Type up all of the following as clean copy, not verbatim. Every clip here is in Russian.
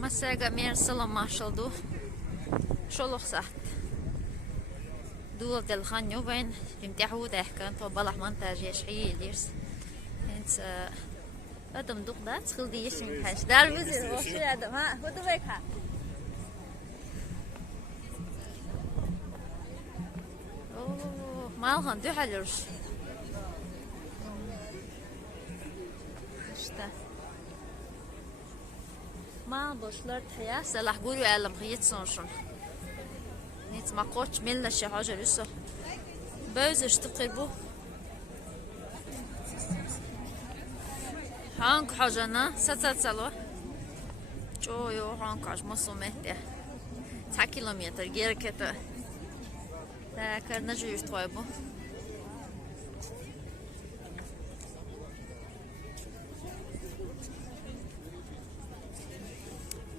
مساقة مير سلام ماشلدو شلوخ سحت دول دل خانيو بين يمتحو دهكان تو بلح منتاج يشحي ليرس انت ادم دوق دات خل دي يشين حاش دار بزير وشي ادم ها هدو بيك ها اوه مالغن دو حلرش işte ما بوشلر تحيا سلاح قولوا علم خيط صنشون نيت ما قوتش ملنا شي حاجة لسه بوزش تقربو هانك حاجنا ستسلو جو يو هانك عش مصو مهدي 10 كيلومتر غير كده ده كرنا جوش طيبو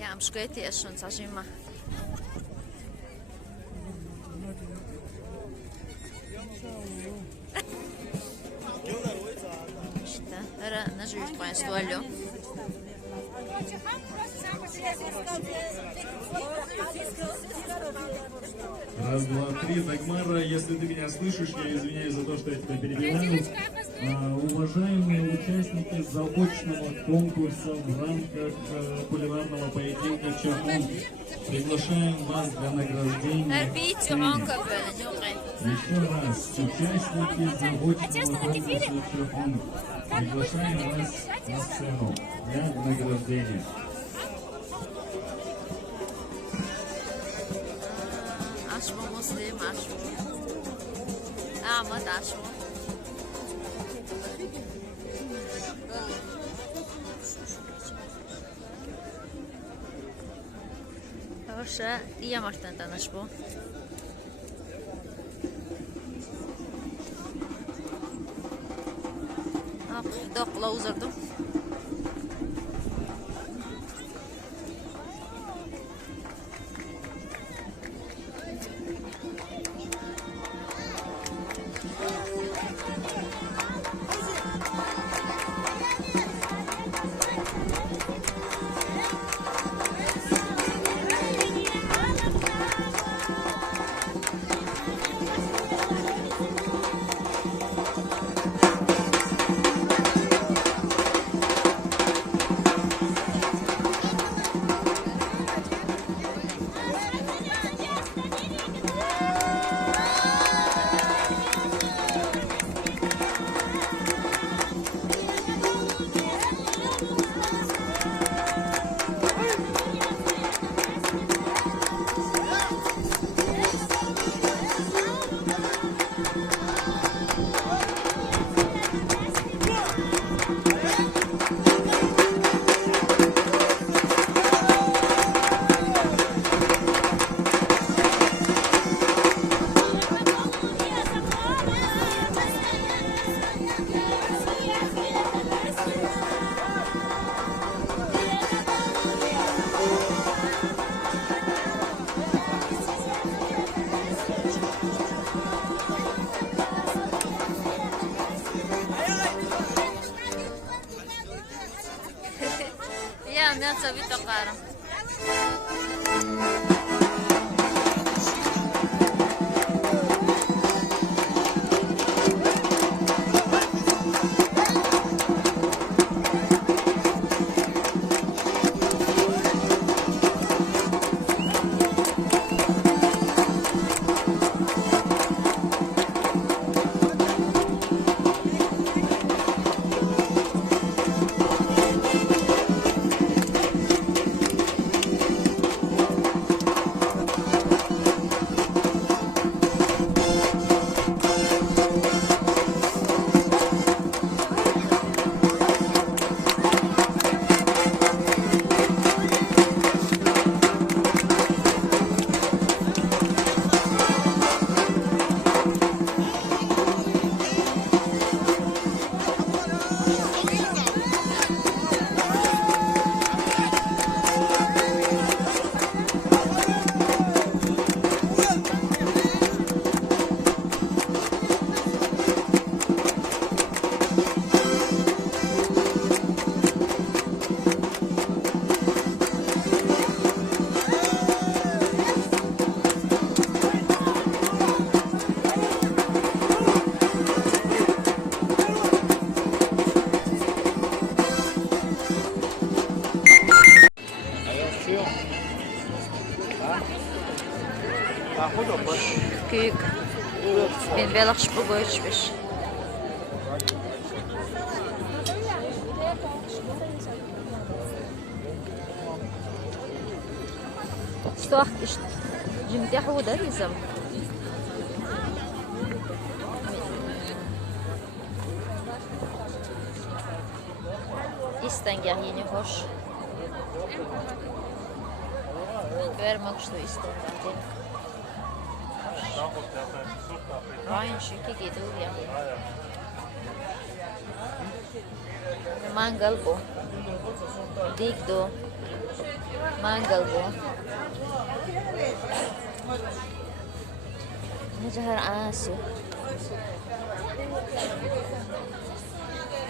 Ja, am Skeleti ist schon Sashima. İşte, ara nasıl yutmayın stüdyo? Раз, два, три. Дагмара, если ты меня слышишь, я извиняюсь за то, что я тебя перебиваю. Уважаемые участники заочного конкурса в рамках кулинарного поединка Чахун, приглашаем вас для награждения. Еще раз, участники заочного конкурса Чахун, приглашаем вас на сцену для награждения. Aşmo Muslim, aşmo. Ahmet aşmo. Hoşça iyi marttan tanışma. Dokla uzardım. Я sobie to karę. Küyük. Ben belakış bu göçmüş. İşte bak işte. Şimdi yahuda diyeceğim. İstengah yeni hoş. Görmek şu İstengah. Aynı şekilde gidiyor ya. Mangal bu. Digdo. Mangal bu. Necahar Asya.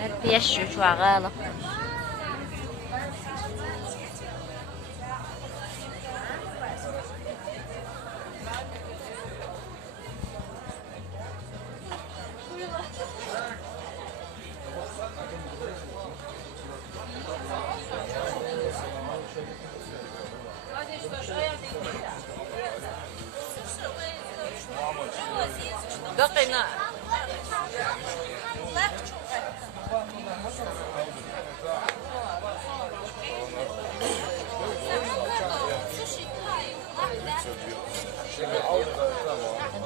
البيشو شو عغالة دقينا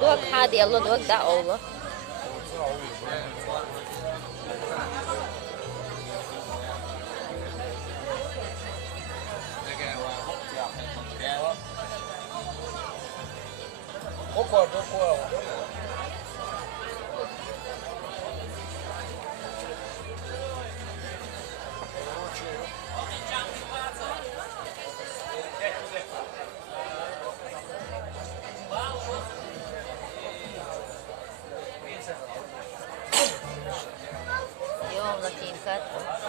دوك حادي الله دوك دعوة يوم لكن كاتو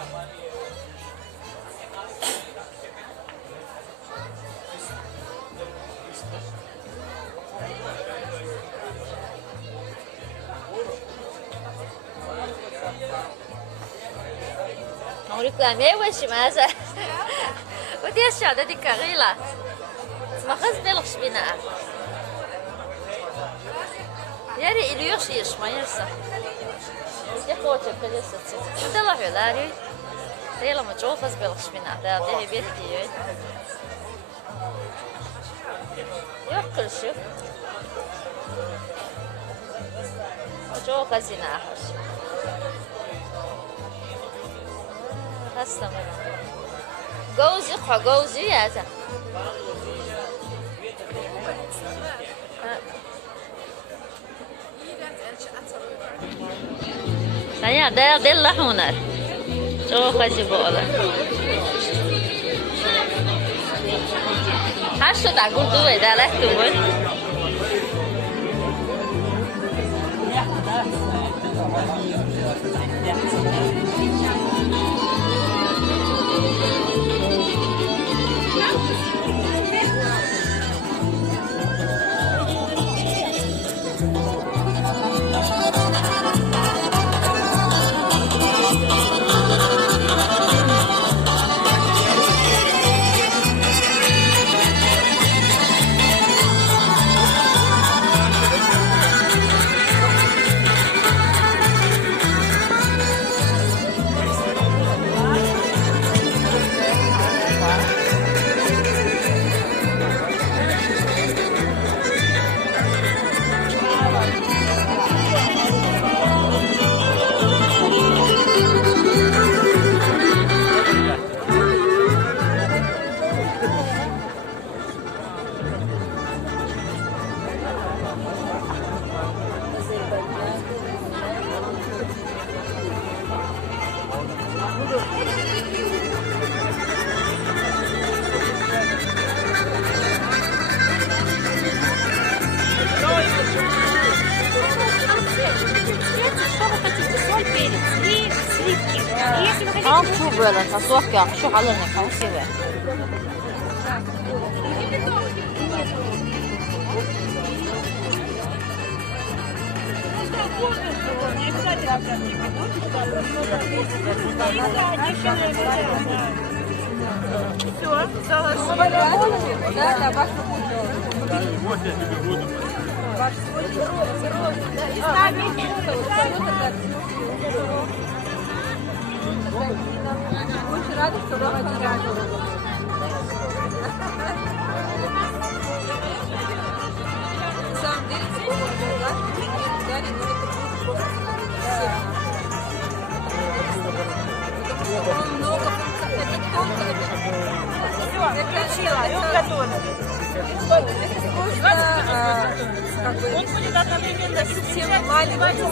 ريكلامي وش ماذا ودي الشعدة دي كغيلة ما خز بلغش بناء ياري إليوش يش ما يرسى يقوتي بلسة ودلا حلاري ريلا ما جو خز بلغش بناء دا دي بيتي يقل شو جو خزينا أحش هستم جوزي خا جوزي يا تا saya ده اللحونر شو خشي بقوله هشتو تقول دوه ده له دوه شو böyle tasvak ya şu halını kansive. Все, да, да, Очень рада, что вы потеряли. На самом деле, сегодня Гарри, но это будет просто много. Это тонко. Он будет одновременно совсем маленький.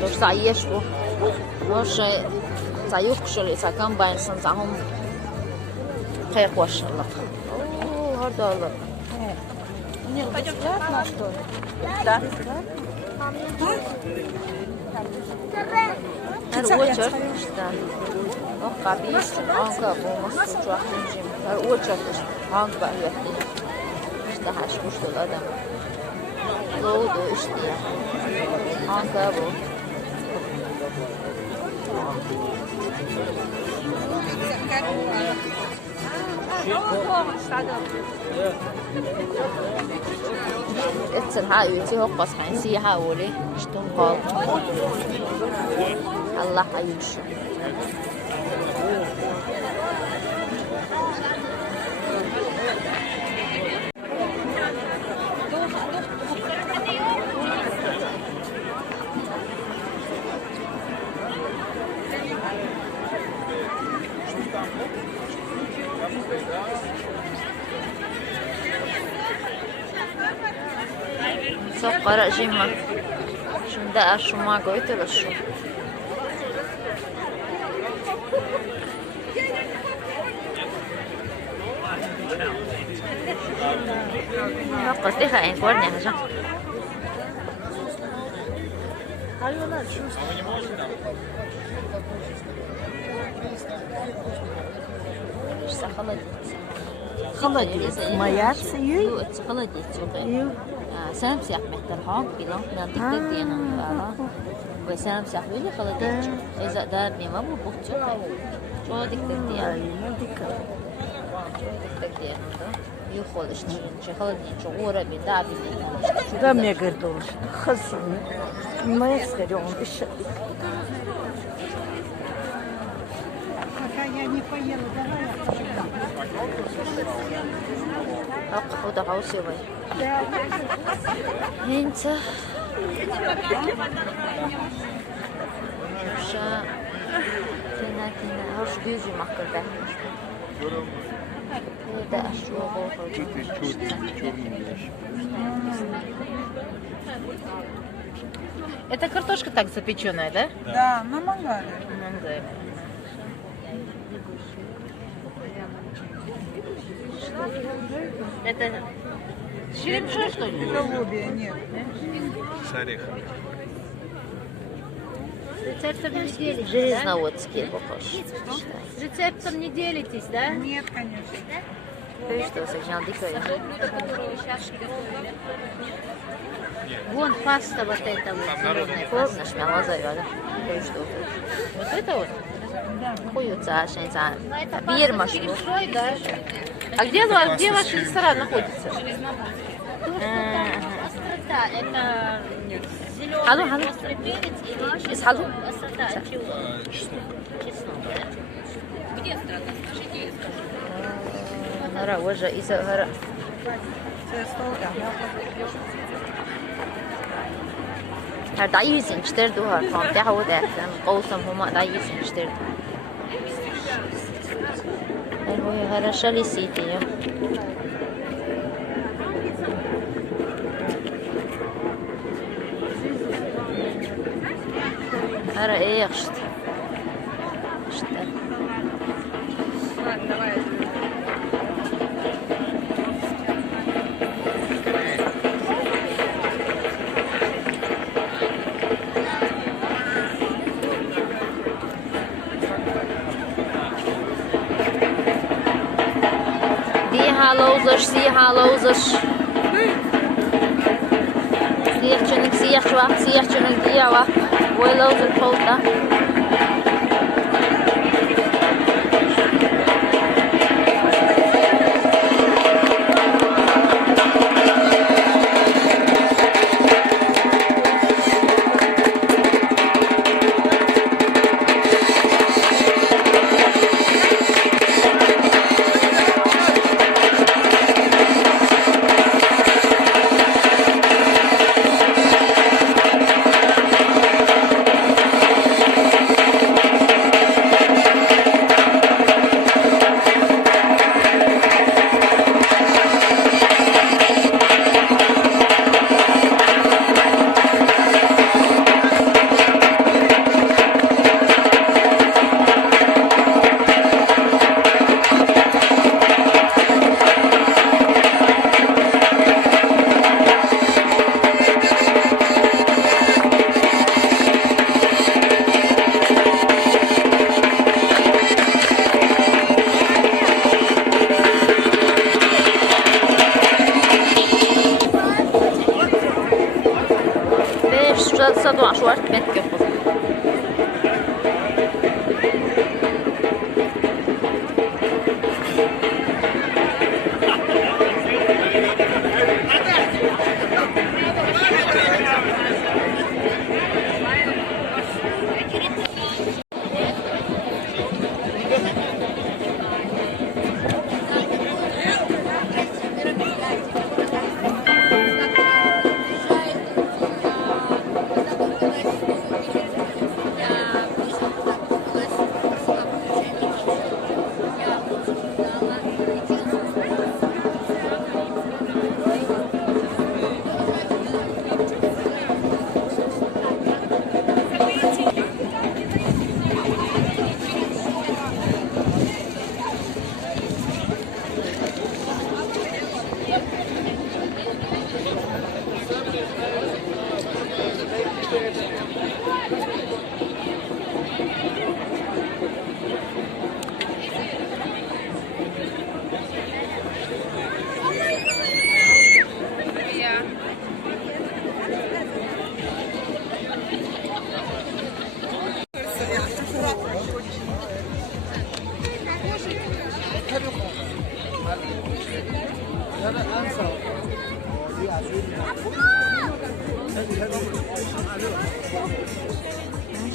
Dos saías bu. Nós saiu kuşulu sakan bansın zahum. Kaya koşuluk. Oo, orada olur. Пойдем на что ли? Да. Her uçak işte. O kabis, anka bu masal çaktım. Her uçak işte. Hangi bahiyeti. İşte haşmış dolu adam. Doğdu işte ya. Anka bu. السرحة يوتي هو قص حنسي حاولي اشتون قال الله عيوش سكر جمع شو ده شو ما قلت له شو قصدي خاين كورني حاجة Холодец, маяться ей. холодец سلام سياح محترحون بلون نانتيك دينا بارا وسلام سياح بيلي خلديش إذا دارني ما ببوكتو شو ديك دينا يخول اشترين شي خلدين شو غورة بدا بيلي Да, мне говорит, хасин. Мы скорее он пишет. Пока я не поела, давай я أقف ودعو سوي انت شا كنا هرش بيجي مكر ده ده أشواق Это картошка так запеченная, да? Да, на мангале. Это черемша, что ли? Голубия нет. С орехом. Рецептом не делитесь, да? железноводские похож Рецептом не делитесь, да? Нет, конечно. ты что сочинял дикое Вон паста вот эта вот. зеленая паста. помнишь меня глаза да ты что Вот это вот? хуются аж не знаю Это бирма паста что черемшой, да? А где ваш ресторан находится? Острота, это Алло, зеленый алло. острый перец или Исхаду? острота от чего? Чеснок. Чеснок, да? Где острота? Скажите, я скажу. هرا وجه إذا هرا هر دعيسين اشتردوها فهم تحود أحسن قوسم هما دعيسين اشتردو هو هرا شالي سيتي هرا إيه يخشت سيحة لوزش سيح چنك سيح شوا سيح چنك ديوا ولوز الفوطة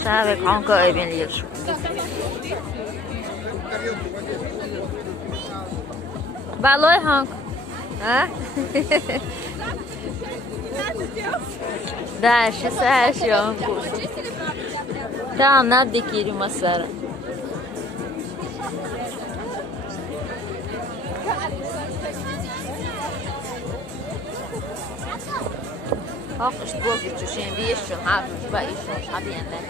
Savik Anka öğreniyor. Baloy Hank. Ha? Да, сейчас я Там надо кири масара. Hakış bu küçüğün bir işin hafif ve işin habiyenler.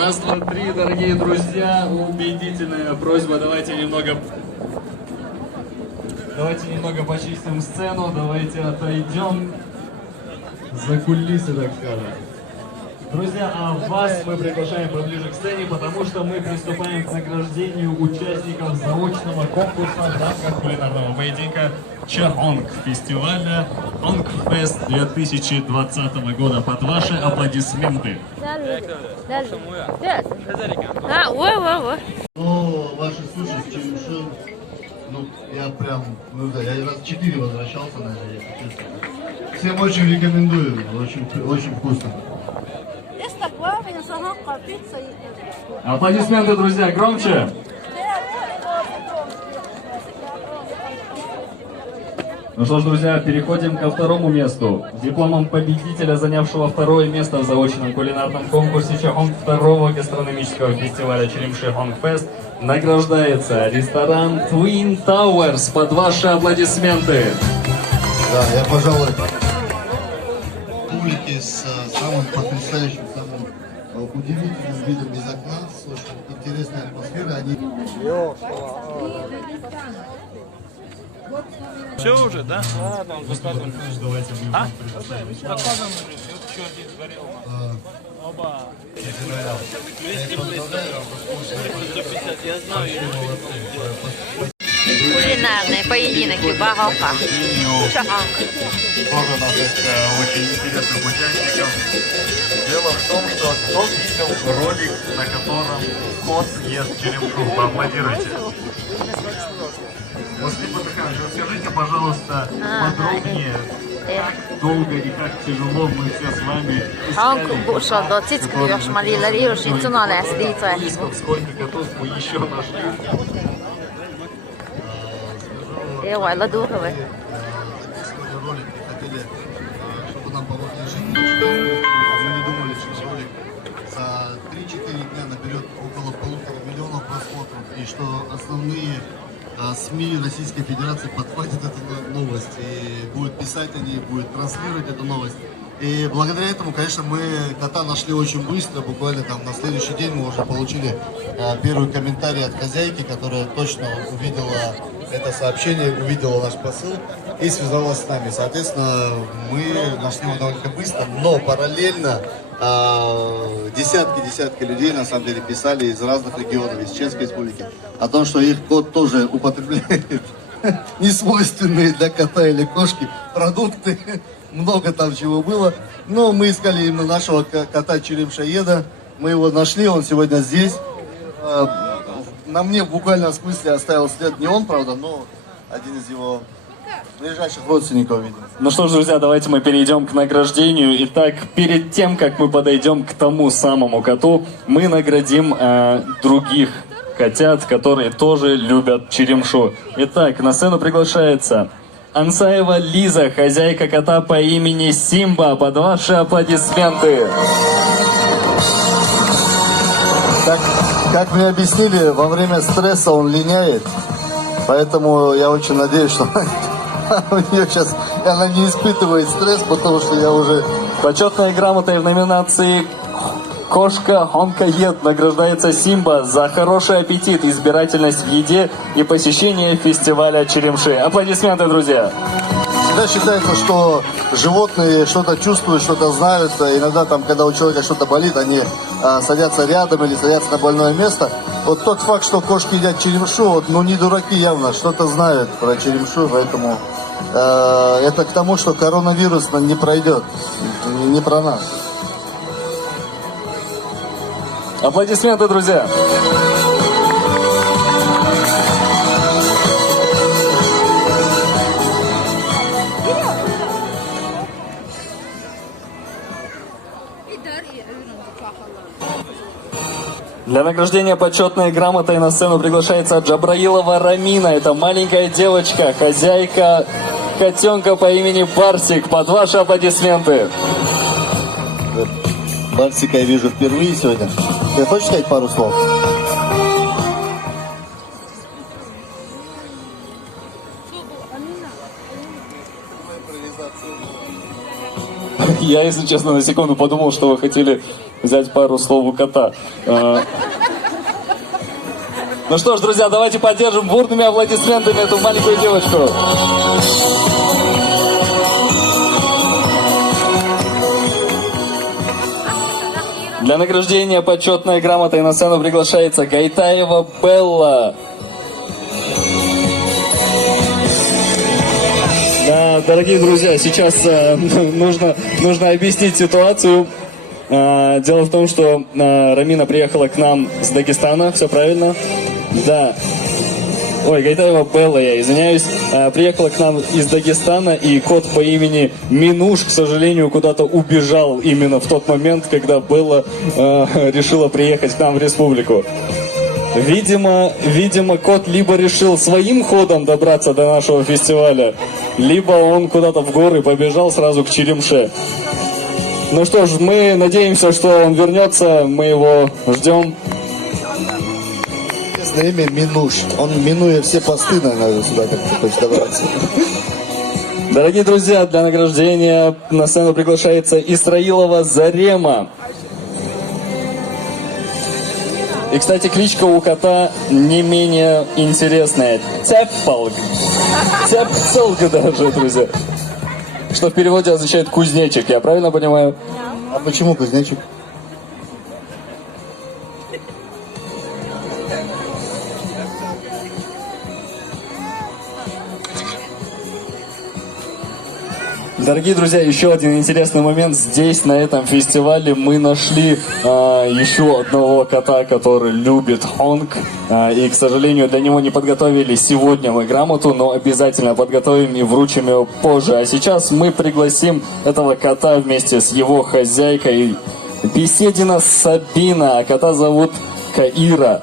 Раз, два, три, дорогие друзья, убедительная просьба, давайте немного почистим сцену, давайте отойдем за кулисы, так сказать. Друзья, а вас мы приглашаем поближе к сцене, потому что мы приступаем к награждению участников заочного конкурса в рамках кулинарного поединка Чахонг фестиваля Онгфест 2020 года. Под ваши аплодисменты. Ну, ваши суши с черемшин, ну, я прям, ну да, я раз 4 возвращался, наверное, если честно. Всем очень рекомендую, очень вкусно. Аплодисменты, друзья, громче! Ну что ж, друзья, переходим ко второму месту. Дипломом победителя, занявшего второе место в заочном кулинарном конкурсе Чахонг второго гастрономического фестиваля Черемши Хонгфест, награждается ресторан Twin Towers. Под ваши аплодисменты. Да, я, пожалуй, публике с самым потрясающим, самым удивительным видом из окна, с очень интересной атмосферой. Они... Все уже, да? Давайте будем Кулинарный поединок Юбагаха. Чахонг. Тоже наших очень интересных участников. Дело в том, что кто видел ролик, на котором кот ест черемшу? Поаплодируйте. Муслим Батыханович, расскажите, пожалуйста, подробнее, как долго и как тяжело мы все с вами Hank cickulyos ma lilla riusin tsunales liitse. сколько котов мы еще нашли. Ой, ладуховый. Записывали ролик и хотели, чтобы нам помогли жить. Мы не думали, что ролик за 3-4 дня наберет около 1,5 миллиона просмотров. И что основные СМИ Российской Федерации подхватят эту новость и будут писать о ней, будут транслировать эту новость. И благодаря этому, конечно, мы кота нашли очень быстро, буквально там на следующий день мы уже получили первый комментарий от хозяйки, которая точно увидела это сообщение, увидела наш посыл и связалась с нами. Соответственно, мы нашли его довольно быстро, но параллельно десятки людей на самом деле писали из разных регионов, из Чешской Республики, о том, что их кот тоже употребляет несвойственные для кота или кошки продукты. Много там чего было. Но мы искали именно нашего кота Черемшаеда. Мы его нашли, он сегодня здесь. На мне в буквальном смысле оставил след не он, правда, но один из его ближайших родственников, видимо. Ну что ж, друзья, давайте мы перейдем к награждению. Итак, перед тем, как мы подойдем к тому самому коту, мы наградим других котят, которые тоже любят черемшу. Итак, на сцену приглашается Ансаева Лиза, хозяйка кота по имени Симба. Под ваши аплодисменты. Как мне объяснили, во время стресса он линяет. Поэтому я очень надеюсь, что у нее сейчас, она не испытывает стресс, потому что я уже... Почетной грамотой в номинации «Кошка Хонкаед» награждается Симба за хороший аппетит, избирательность в еде и посещение фестиваля Черемши. Аплодисменты, друзья! Всегда считается, что животные что-то чувствуют, что-то знают. Иногда там, когда у человека что-то болит, они садятся рядом или садятся на больное место. Вот тот факт, что кошки едят черемшу, вот, ну не дураки явно, что-то знают про черемшу, поэтому это к тому, что коронавирус не пройдет, не про нас. Аплодисменты, друзья! Для награждения почетной грамотой на сцену приглашается Джабраилова Рамина. Это маленькая девочка, хозяйка котенка по имени Барсик. Под ваши аплодисменты. Барсика я вижу впервые сегодня. Ты хочешь сказать пару слов? Я, если честно, на секунду подумал, что вы хотели взять пару слов у кота. Ну что ж, друзья, давайте поддержим бурными аплодисментами эту маленькую девочку. Для награждения почетной грамотой на сцену приглашается Гайтаева Белла. Да, дорогие друзья, сейчас нужно объяснить ситуацию. Дело в том, что Рамина приехала к нам с Дагестана, все правильно? Да. Ой, Гайтаева Белла, я извиняюсь. Приехала к нам из Дагестана, и кот по имени Минуш, к сожалению, куда-то убежал именно в тот момент, когда Белла решила приехать к нам в республику. Видимо, кот либо решил своим ходом добраться до нашего фестиваля, либо он куда-то в горы побежал сразу к Черемше. Ну что ж, мы надеемся, что он вернется, мы его ждем. Интересное имя Минуш. Он, минуя все посты, наверное, сюда как-то хочет добраться. Дорогие друзья, для награждения на сцену приглашается Исраилова Зарема. И, кстати, кличка у кота не менее интересная. Цеппалг. Цепцелка даже, друзья. Что в переводе означает кузнечик, я правильно понимаю? А почему кузнечик? Дорогие друзья, еще один интересный момент. Здесь, на этом фестивале, мы нашли еще одного кота, который любит хонг. И, к сожалению, для него не подготовили сегодня мы грамоту, но обязательно подготовим и вручим его позже. А сейчас мы пригласим этого кота вместе с его хозяйкой Беседина Сабина. А кота зовут Каира.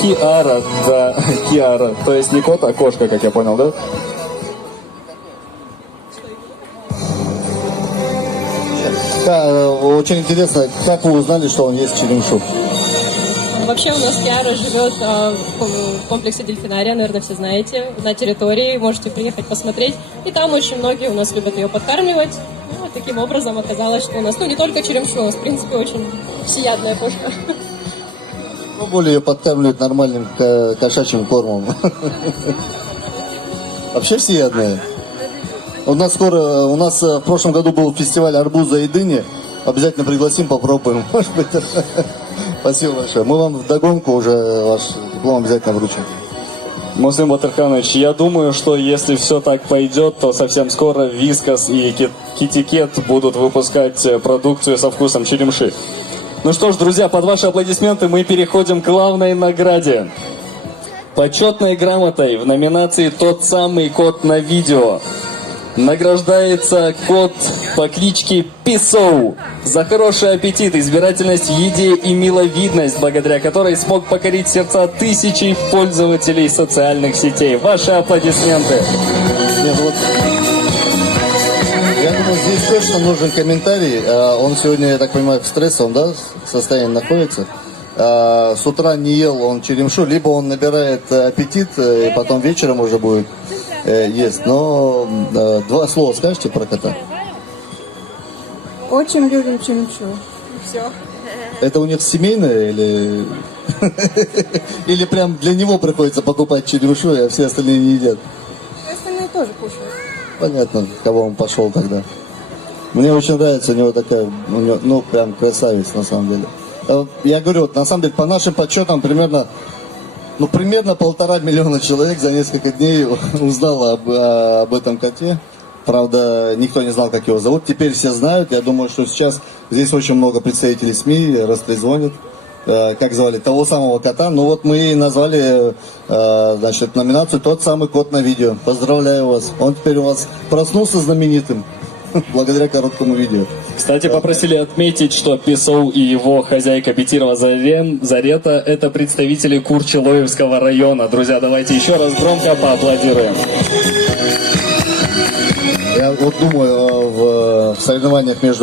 Киара, да, Киара. То есть не кот, а кошка, как я понял, да? Да, очень интересно, как вы узнали, что он есть в Черемшу? Вообще у нас Киара живет в комплексе Дельфинария, наверное, все знаете, на территории, можете приехать посмотреть. И там очень многие у нас любят ее подкармливать. Ну, таким образом оказалось, что у нас, не только Черемшу, у нас, в принципе, очень всеядная кошка. Ну, более ее подкармливают нормальным кошачьим кормом. Вообще всеядная. У нас в прошлом году был фестиваль арбуза и дыни. Обязательно пригласим, попробуем. Может быть. Спасибо большое. Мы вам вдогонку уже ваш диплом обязательно вручим. Муслим Батырханович, я думаю, что если все так пойдет, то совсем скоро Вискас и Китикет будут выпускать продукцию со вкусом черемши. Ну что ж, друзья, под ваши аплодисменты мы переходим к главной награде. Почетной грамотой в номинации «Тот самый кот на видео» награждается кот по кличке Писоу за хороший аппетит, избирательность в еде и миловидность, благодаря которой смог покорить сердца тысячи пользователей социальных сетей. Ваши аплодисменты. Нет, вот, я думаю, здесь точно нужен комментарий. Он сегодня, я так понимаю, в стрессовом, да, состоянии находится. С утра не ел он черемшу, либо он набирает аппетит, и потом вечером уже будет есть. Но два слова скажете про кота? Очень любим чимчу. Все. Это у них семейное или... Или прям для него приходится покупать черемшу, а все остальные не едят? Остальные тоже кушают. Понятно, кого он пошел тогда. Мне очень нравится у него такая, ну, прям красавец, на самом деле. Я говорю, вот, на самом деле, по нашим подсчетам, примерно 1,5 миллиона человек за несколько дней узнало об этом коте. Правда, никто не знал, как его зовут. Теперь все знают. Я думаю, что сейчас здесь очень много представителей СМИ растрезвонят. Как звали того самого кота. Ну вот мы и назвали, значит, номинацию «Тот самый кот на видео». Поздравляю вас. Он теперь у вас проснулся знаменитым благодаря короткому видео. Кстати, попросили отметить, что Песоу и его хозяйка Петирова Зарета – это представители Курчелоевского района. Друзья, давайте еще раз громко поаплодируем. Я вот думаю, в соревнованиях между...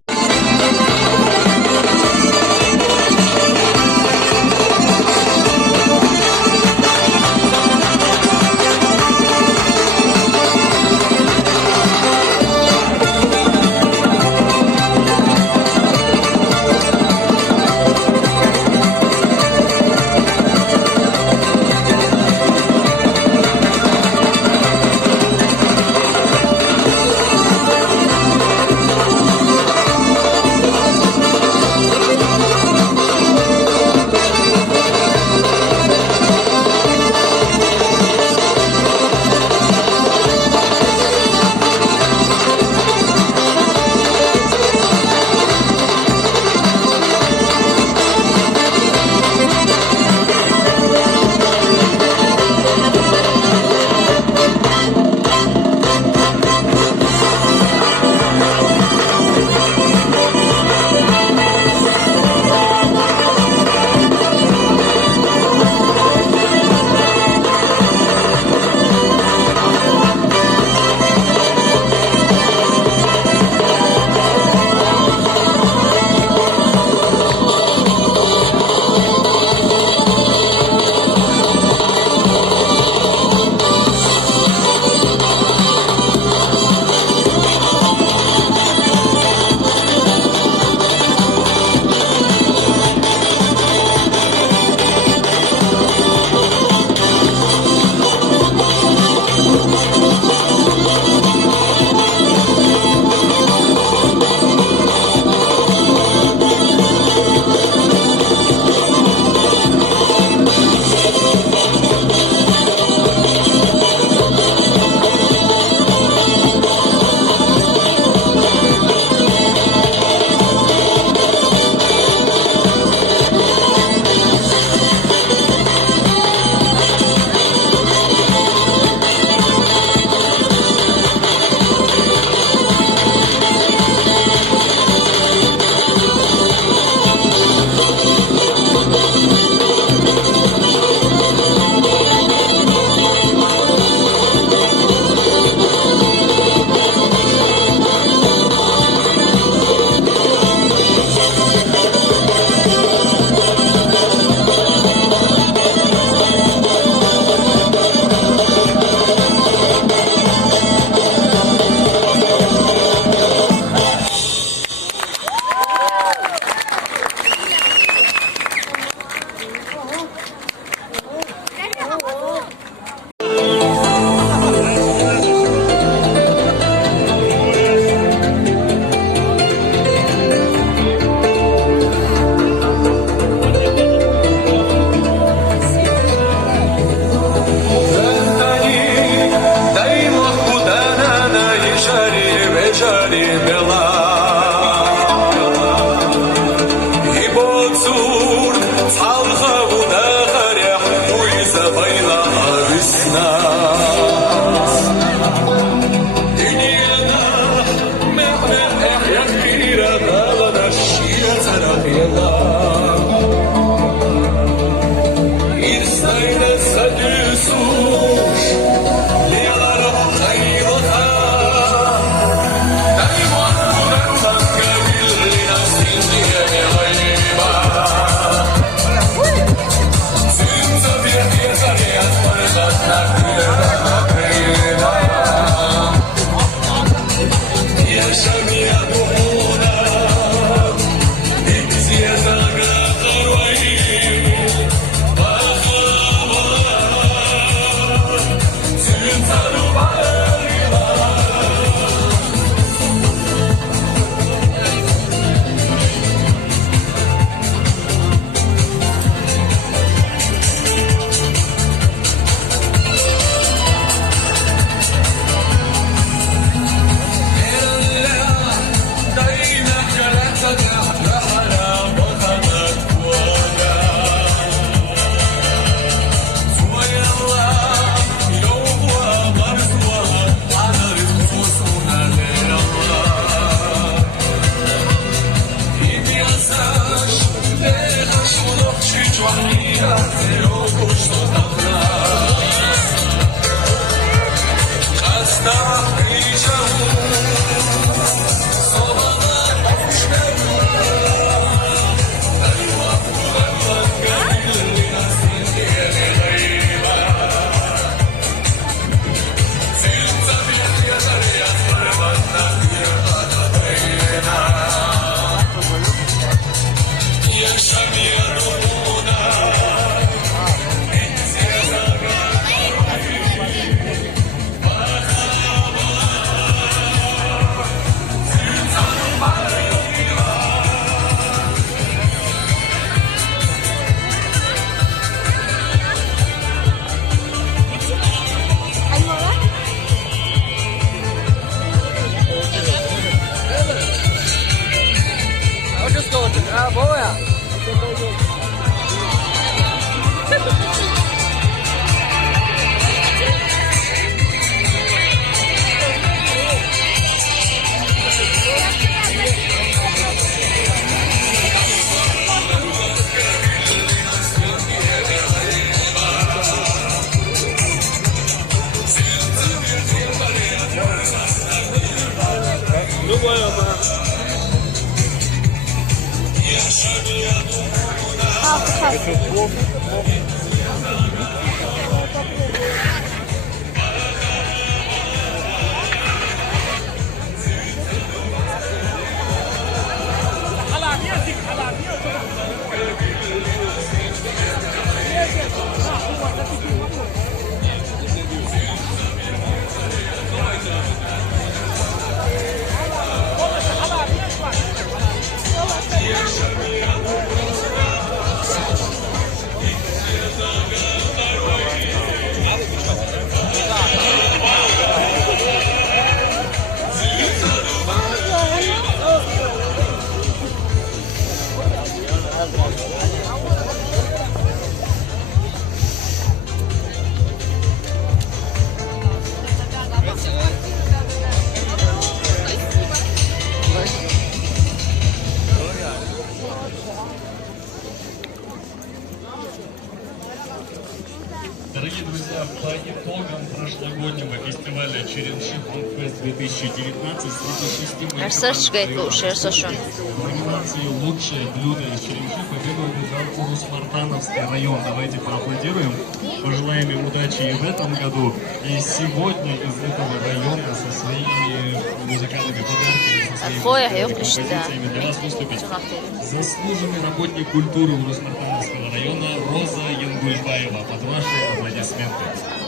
Not Дорогие друзья, по итогам прошлогоднего фестиваля Черенши Фанфест 2019 среди 6 Арсашгайтушерсашон. в номинации «Лучшее блюдо из Черенши» победу одержал Урус-Мартановский район. Давайте поаплодируем, пожелаем им удачи и в этом году. И сегодня из этого района со своими музыкальными подарками, со своими композициями для вас выступит заслуженный работник культуры Урус-Мартановского района Роза Янгульбаева. Под ваши аплодисменты.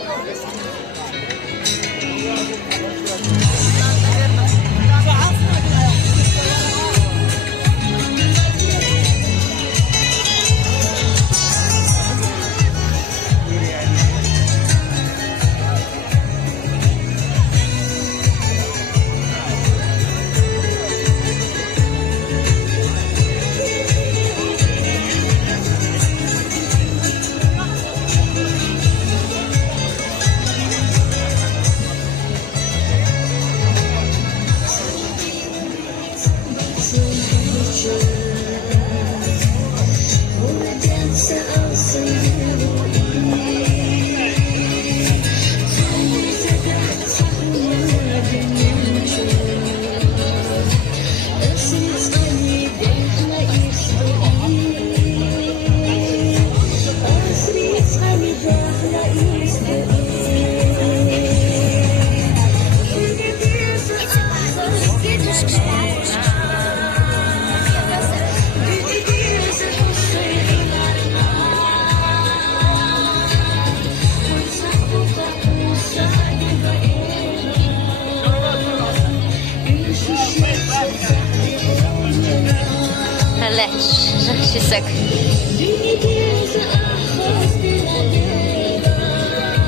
Şisek.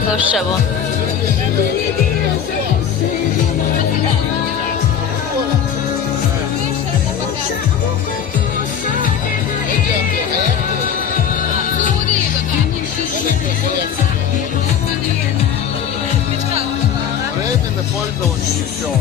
Proszę bu. Временно пользоваться и все.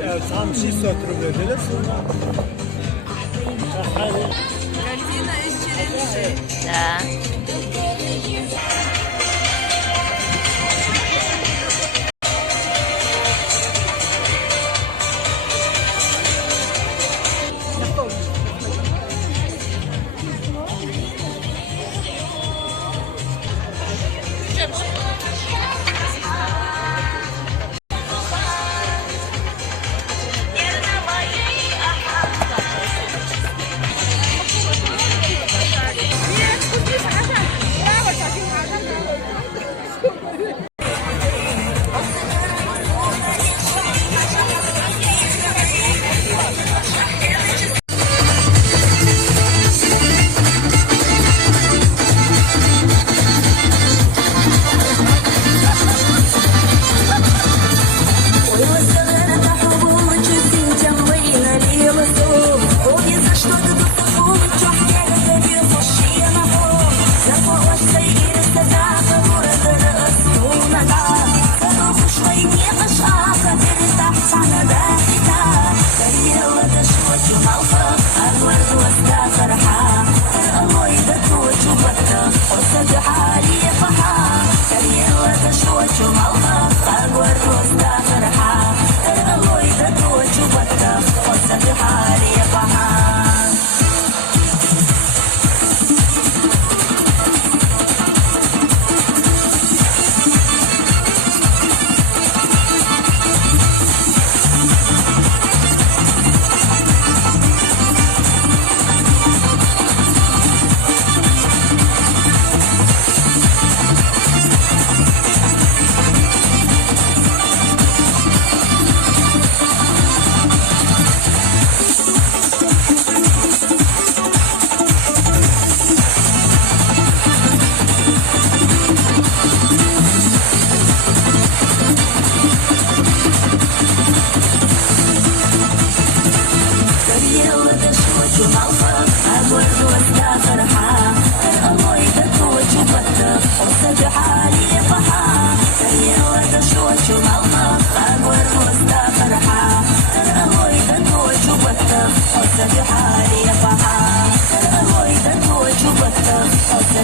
Eğer tam 600 rubl öderiz. Картина из Черенши. Да. Нет,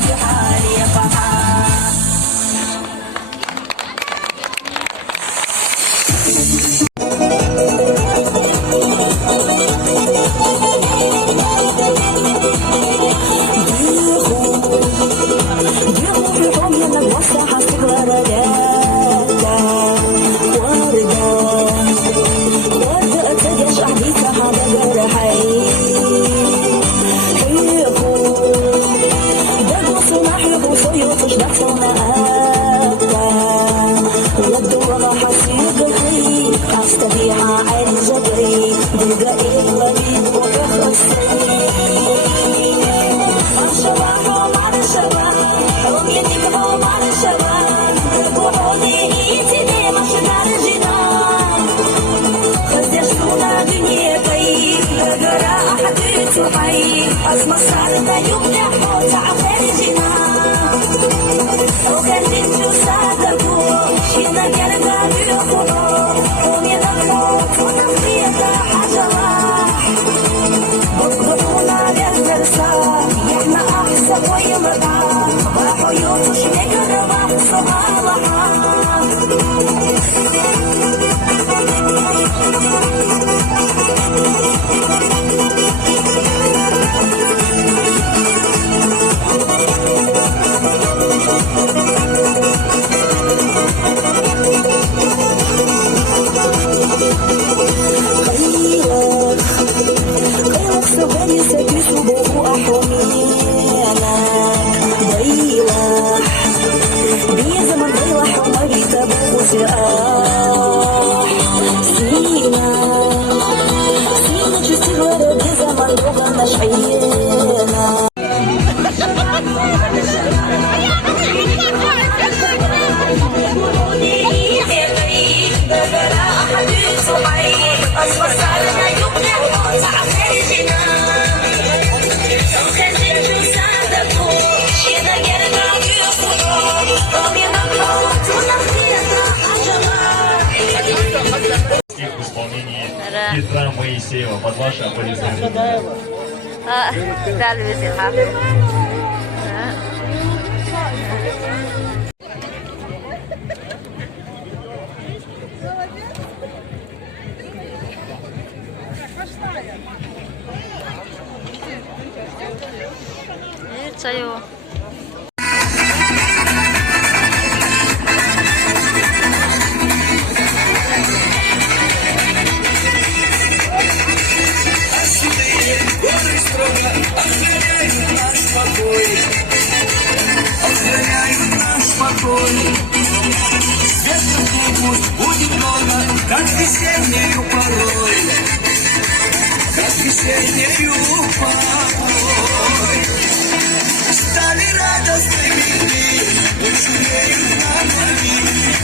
في حالي فرحان. Петра Моисеева, под ваши аплодисменты. Да, любитель хафы. Чаю. Как весеннюю порой, как весеннюю порой, стали радостными дни, шумеют нами,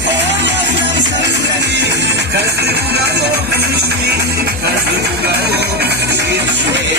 Аллах нам сохрани, каждый уголок жизни, каждый уголок жизни.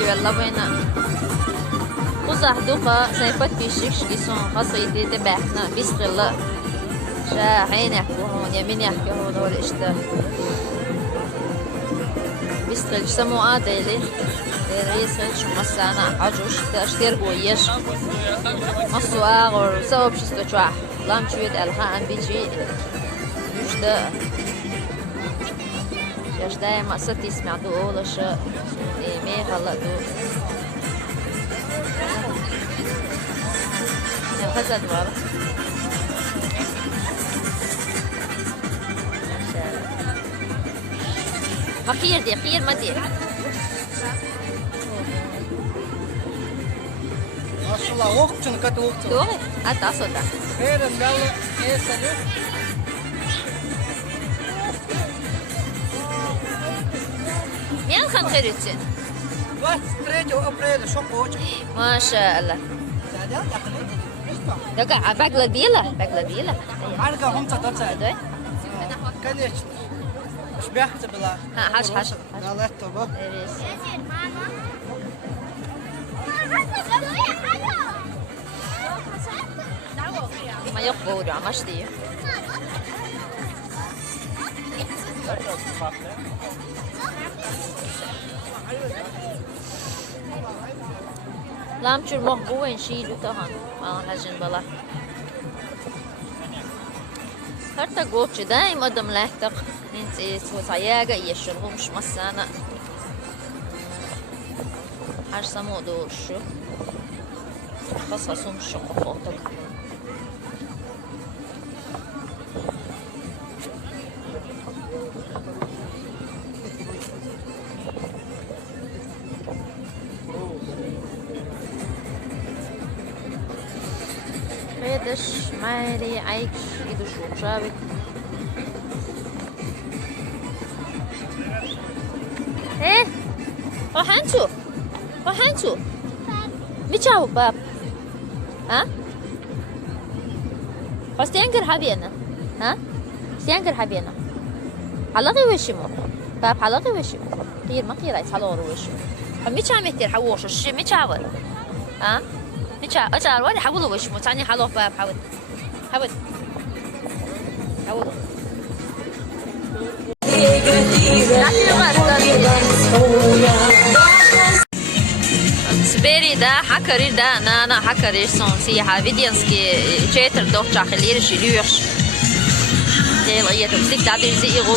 يلا وين وصاحدوقة سيفت بيشيكش كيسون خاصيتي تبعنا بيستغل شا حين يحكوا هون يمين يحكوا هون ولا اشتا بيستغل سمو آديلي ريسل شو مسانا عجوش تشتير قويش مصواغ وسوب شستو شواح لام شويت الخان بيجي يشتا يشتا ما ستي سمعتو أولش مي غلطو خزت بابا ما خير دي خير ما دي ما شاء الله وقتن كت وقتن دوغي أتا صدا خير مقال إيه سلوك مين خان خيرتين بس تريجو أبريل شو قوش ما شاء الله دقا بقلة بيلا عارقة هم تدرسها دوي كان يش مش بيحسب بالله ها حش لا تبغى ما يقبل عمش دي لام شو مقبوين شيء لتهان ما هجن بلا هرتا قوتش دايم قدم لاحتق انت وصياقة يشربوا مش مسانا هاش سمو دور شو خصصوا مش قفوتك خيدش مالي عيش إيدو شو شابك إيه وحنتو ميتشاو باب ها فاستيانكر حبينا ها استيانكر حبينا حلقي وشمو باب حلقي وشمو غير ما غير عايز حلقي وشمو ميتشا متر حوش الشي ميتشاور ها ميتشا أجار ولا حولوا وشمو تاني حلقي باب حول سبيري دا حكري دا نانا حكري سون سيحا فيديانسكي تشيتر دوتشا خلير شليوش ديل غيه تمسك تعديل زي غو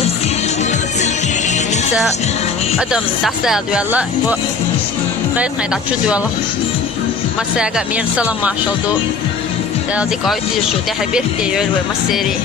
انت ادم دستال دولا و غير غير تشو دولا مساغا مير سلام ماشال دو ديك ايتي شو تحبيت ديول ومسيري